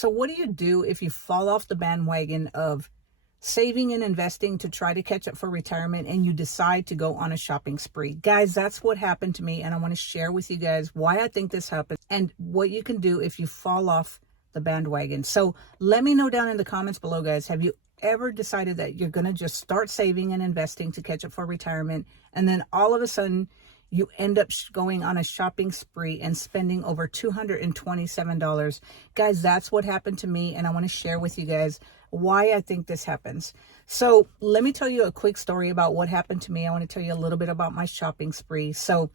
So what do you do if you fall off the bandwagon of saving and investing to try to catch up for retirement and you decide to go on a shopping spree? Guys, that's what happened to me, and I want to share with you guys why I think this happened and what you can do if you fall off the bandwagon. So let me know down in the comments below, guys. Have you ever decided that you're going to just start saving and investing to catch up for retirement, and then all of a sudden you end up going on a shopping spree and spending over $227? Guys, that's what happened to me, and I want to share with you guys why I think this happens. So let me tell you a quick story about what happened to me. I want to tell you a little bit about my shopping spree. So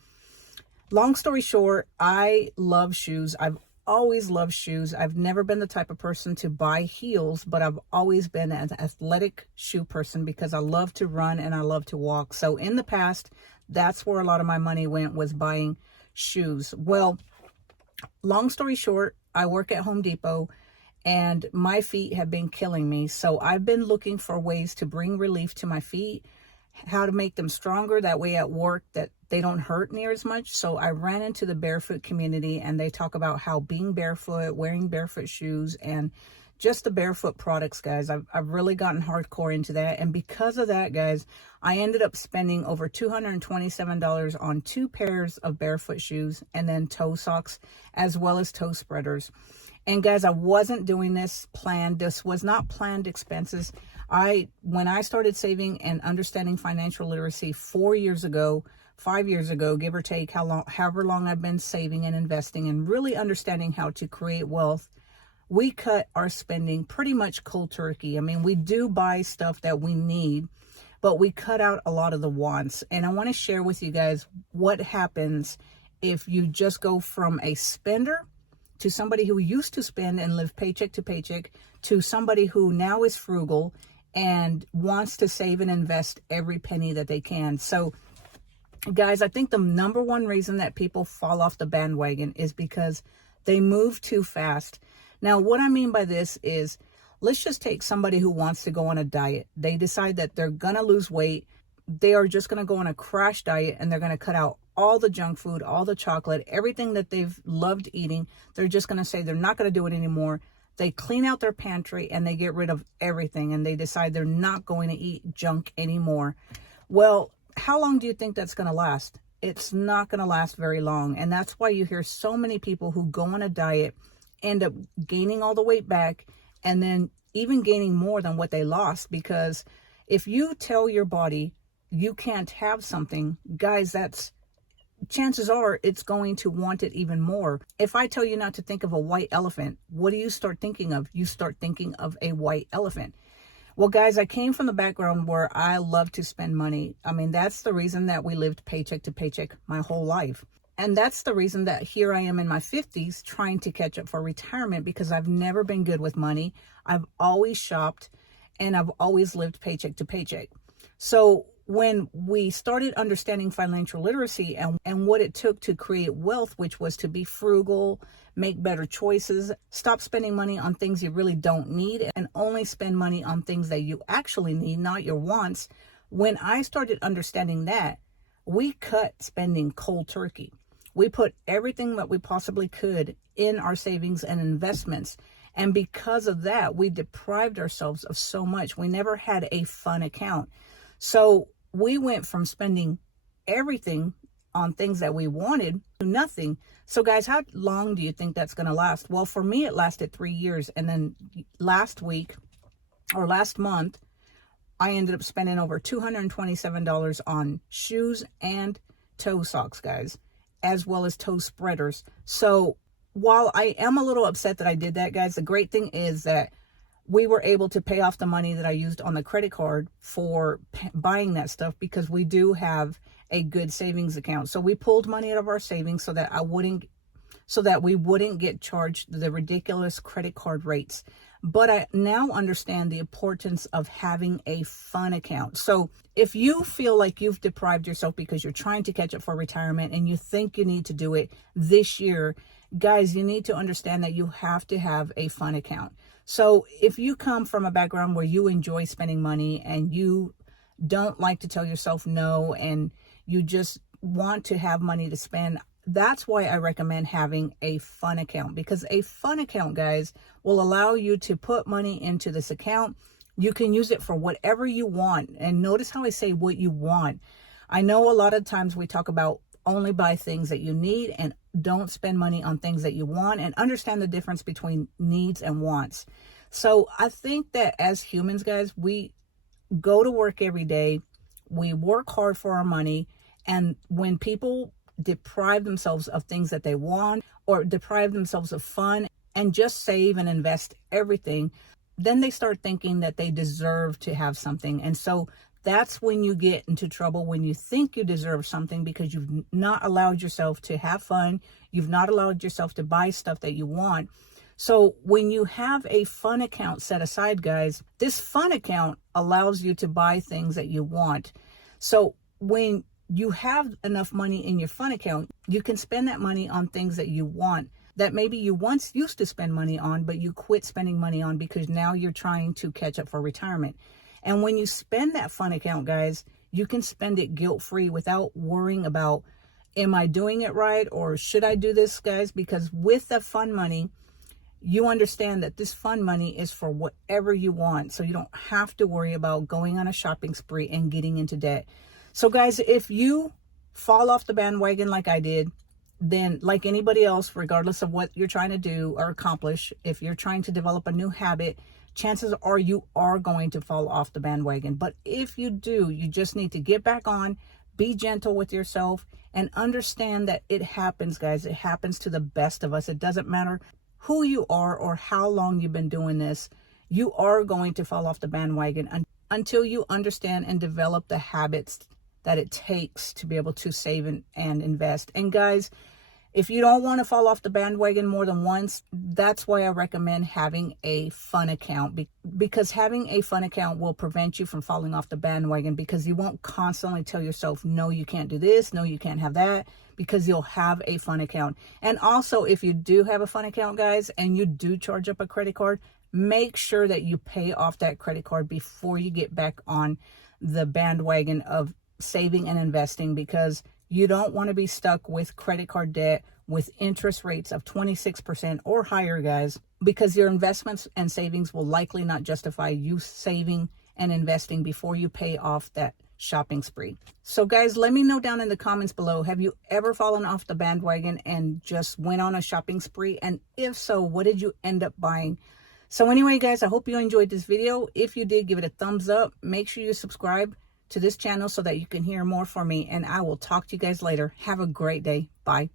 long story short, I love shoes. I've always loved shoes. I've never been the type of person to buy heels, but I've always been an athletic shoe person because I love to run and I love to walk. So in the past, that's where a lot of my money went, was buying shoes. Well, long story short, I work at Home Depot and my feet have been killing me. So I've been looking for ways to bring relief to my feet, how to make them stronger. That way at work that they don't hurt near as much. So I ran into the barefoot community and they talk about how being barefoot, wearing barefoot shoes, and just the barefoot products, guys. I've really gotten hardcore into that. And because of that, guys, I ended up spending over $227 on 2 pairs of barefoot shoes and then toe socks as well as toe spreaders. And guys, I wasn't doing this planned. This was not planned expenses. When I started saving and understanding financial literacy 4 years ago, 5 years ago, give or take, however long I've been saving and investing and really understanding how to create wealth, we cut our spending pretty much cold turkey. I mean, we do buy stuff that we need, but we cut out a lot of the wants. And I want to share with you guys what happens if you just go from a spender to somebody who used to spend and live paycheck to paycheck to somebody who now is frugal and wants to save and invest every penny that they can. So guys, I think the number one reason that people fall off the bandwagon is because they move too fast. Now, what I mean by this is, let's just take somebody who wants to go on a diet. They decide that they're going to lose weight. They are just going to go on a crash diet and they're going to cut out all the junk food, all the chocolate, everything that they've loved eating. They're just going to say they're not going to do it anymore. They clean out their pantry and they get rid of everything and they decide they're not going to eat junk anymore. Well, how long do you think that's going to last? It's not going to last very long. And that's why you hear so many people who go on a diet end up gaining all the weight back and then even gaining more than what they lost. Because if you tell your body you can't have something, guys, that's chances are it's going to want it even more. If I tell you not to think of a white elephant, what do you start thinking of? You start thinking of a white elephant. Well, guys, I came from the background where I love to spend money. I mean, that's the reason that we lived paycheck to paycheck my whole life. And that's the reason that here I am in my 50s trying to catch up for retirement, because I've never been good with money. I've always shopped and I've always lived paycheck to paycheck. So when we started understanding financial literacy and what it took to create wealth, which was to be frugal, make better choices, stop spending money on things you really don't need, and only spend money on things that you actually need, not your wants. When I started understanding that, we cut spending cold turkey. We put everything that we possibly could in our savings and investments. And because of that, we deprived ourselves of so much. We never had a fun account. So we went from spending everything on things that we wanted to nothing. So guys, how long do you think that's going to last? Well, for me, it lasted 3 years. And then last month, I ended up spending over $227 on shoes and toe socks, guys, as well as toe spreaders. So while I am a little upset that I did that, guys, the great thing is that we were able to pay off the money that I used on the credit card for buying that stuff, because we do have a good savings account. So we pulled money out of our savings so that we wouldn't get charged the ridiculous credit card rates. But I now understand the importance of having a fun account. So if you feel like you've deprived yourself because you're trying to catch up for retirement and you think you need to do it this year, guys, you need to understand that you have to have a fun account. So if you come from a background where you enjoy spending money and you don't like to tell yourself no, and you just want to have money to spend, that's why I recommend having a fun account, because a fun account, guys, will allow you to put money into this account. You can use it for whatever you want. And notice how I say what you want. I know a lot of times we talk about only buy things that you need and don't spend money on things that you want, and understand the difference between needs and wants. So I think that as humans, guys, we go to work every day. We work hard for our money. And when people deprive themselves of things that they want, or deprive themselves of fun and just save and invest everything, then they start thinking that they deserve to have something. And so that's when you get into trouble, when you think you deserve something because you've not allowed yourself to have fun. You've not allowed yourself to buy stuff that you want. So when you have a fun account set aside, guys, this fun account allows you to buy things that you want. So when you have enough money in your fun account, you can spend that money on things that you want, that maybe you once used to spend money on, but you quit spending money on because now you're trying to catch up for retirement. And when you spend that fun account, guys, you can spend it guilt-free without worrying about, am I doing it right? Or should I do this, guys? Because with the fun money, you understand that this fun money is for whatever you want. So you don't have to worry about going on a shopping spree and getting into debt. So guys, if you fall off the bandwagon like I did, then like anybody else, regardless of what you're trying to do or accomplish, if you're trying to develop a new habit, chances are you are going to fall off the bandwagon. But if you do, you just need to get back on, be gentle with yourself, and understand that it happens, guys. It happens to the best of us. It doesn't matter who you are or how long you've been doing this. You are going to fall off the bandwagon until you understand and develop the habits that it takes to be able to save and invest. And guys, if you don't want to fall off the bandwagon more than once, that's why I recommend having a fun account, because having a fun account will prevent you from falling off the bandwagon, because you won't constantly tell yourself, no, you can't do this, no, you can't have that, because you'll have a fun account. And also, if you do have a fun account, guys, and you do charge up a credit card, make sure that you pay off that credit card before you get back on the bandwagon of saving and investing, because you don't want to be stuck with credit card debt with interest rates of 26% or higher, guys, because your investments and savings will likely not justify you saving and investing before you pay off that shopping spree. So guys, let me know down in the comments below, have you ever fallen off the bandwagon and just went on a shopping spree? And if so, what did you end up buying? So anyway, guys, I hope you enjoyed this video. If you did, give it a thumbs up. Make sure you subscribe to this channel so that you can hear more from me, and I will talk to you guys later. Have a great day. Bye.